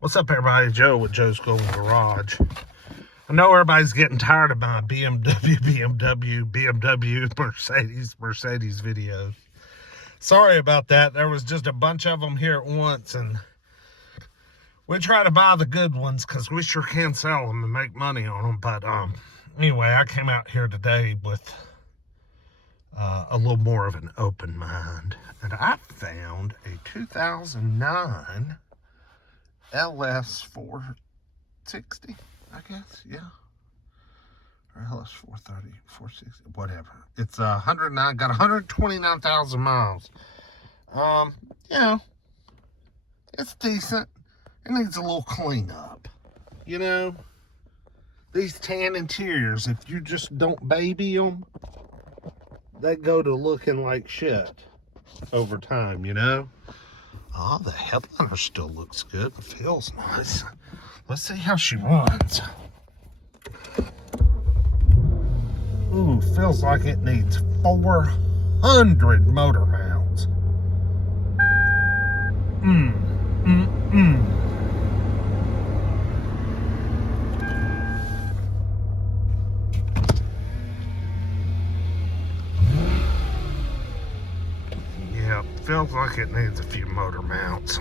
What's up, everybody? Joe with Joe's Golden Garage. I know everybody's getting tired of my BMW, Mercedes videos. Sorry about that. There was just a bunch of them here at once, and we try to buy the good ones because we sure can sell them and make money on them. But anyway, I came out here today with a little more of an open mind, and I found a 2009 LS 460, I guess, yeah, or LS 430, 460, whatever. It's 109, got 129,000 miles. You know, it's decent. It needs a little cleanup. You know, these tan interiors, if you just don't baby them, they go to looking like shit over time, you know. Oh, the headliner still looks good. It feels nice. Let's see how she runs. Ooh, feels like it needs 400 motor mounts. Yeah, feels like it needs a few motor mounts.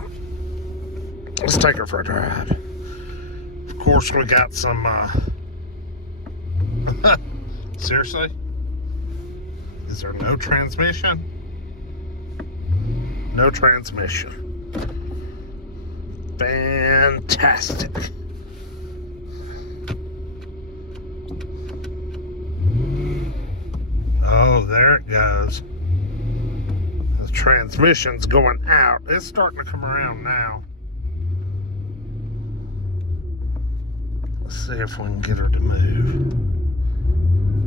Let's take her for a drive. Of course, we got some, seriously? Is there no transmission? No transmission. Fantastic. Oh, there it goes. The transmission's going out. It's starting to come around now. Let's see if we can get her to move.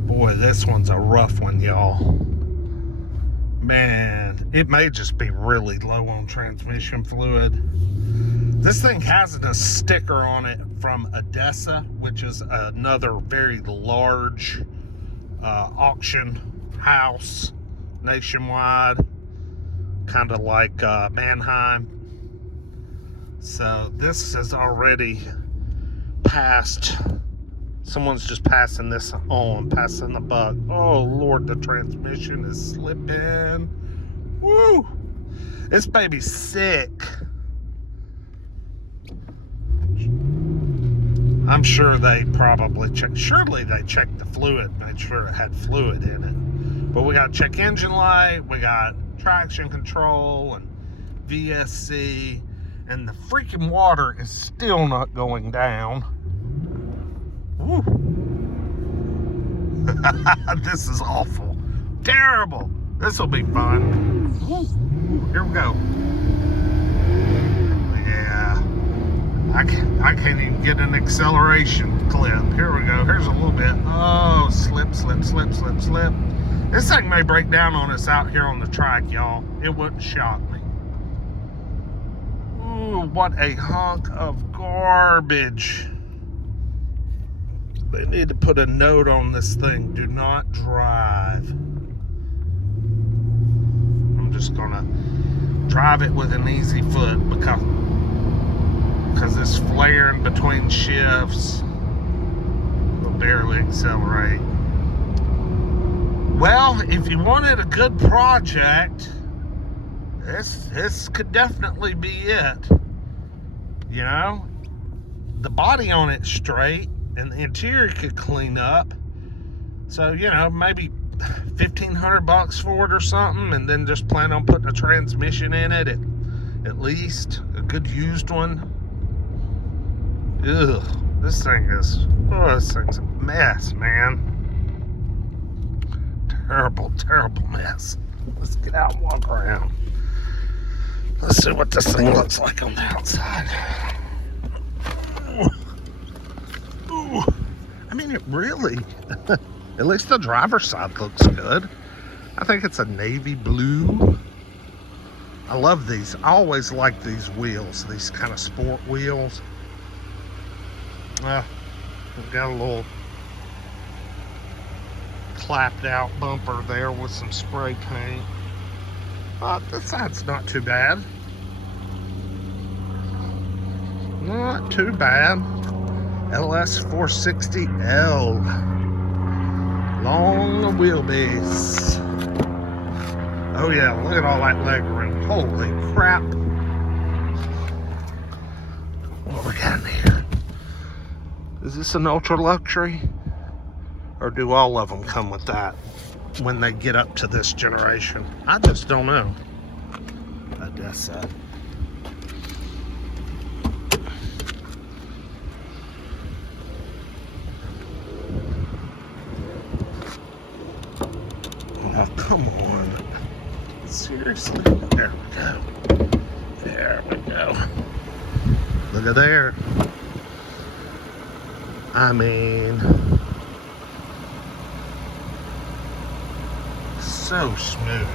Boy, this one's a rough one, y'all. Man, it may just be really low on transmission fluid. This thing has a sticker on it from Odessa, which is another very large auction house nationwide, kind of like Mannheim. So this is already passed. Someone's just passing this on, passing the buck. Oh Lord, the transmission is slipping. Woo! This baby's sick. I'm sure they probably checked. Surely they checked the fluid, made sure it had fluid in it. But we got check engine light, we got traction control and VSC, and the freaking water is still not going down. Woo. This is awful. Terrible. This will be fun. Woo. Here we go. Yeah. I can't even get an acceleration clip. Here we go. Here's a little bit. Oh, slip, slip, slip, slip, slip. This thing may break down on us out here on the track, y'all. It wouldn't shock me. Ooh, what a hunk of garbage. They need to put a note on this thing. Do not drive. I'm just gonna drive it with an easy foot because it's flaring between shifts. It'll barely accelerate. Well, if you wanted a good project, this could definitely be it. You know, the body on it's straight, and the interior could clean up. So, you know, maybe $1,500 for it or something, and then just plan on putting a transmission in it at least, a good used one. Ugh, this thing's a mess, man. Terrible, terrible mess. Let's get out and walk around. Let's see what this thing looks like on the outside. Ooh. I mean, it really, at least the driver's side looks good. I think it's a navy blue. I love these. I always like these wheels, these kind of sport wheels. We've got a little clapped out bumper there with some spray paint. This side's not too bad. No, not too bad. LS 460L. Long wheelbase. Oh yeah, look at all that leg room. Holy crap. What we got in here? Is this an ultra luxury? Or do all of them come with that when they get up to this generation? I just don't know. I guess so. Oh, come on. Seriously? There we go. There we go. Look at there. I mean, so smooth.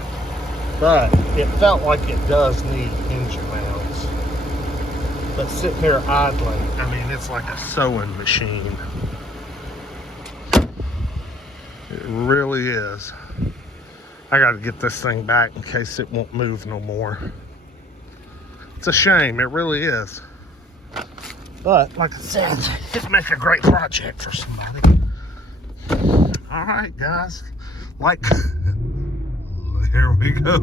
But it felt like it does need engine mounts. But sitting there idling, I mean, it's like a sewing machine. It really is. I gotta get this thing back in case it won't move no more. It's a shame, it really is. But, like I said, it'd make a great project for somebody. Alright, guys. Like, here we go.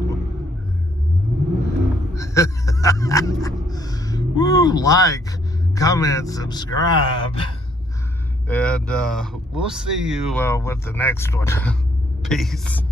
Woo, like, comment, subscribe. And we'll see you with the next one. Peace.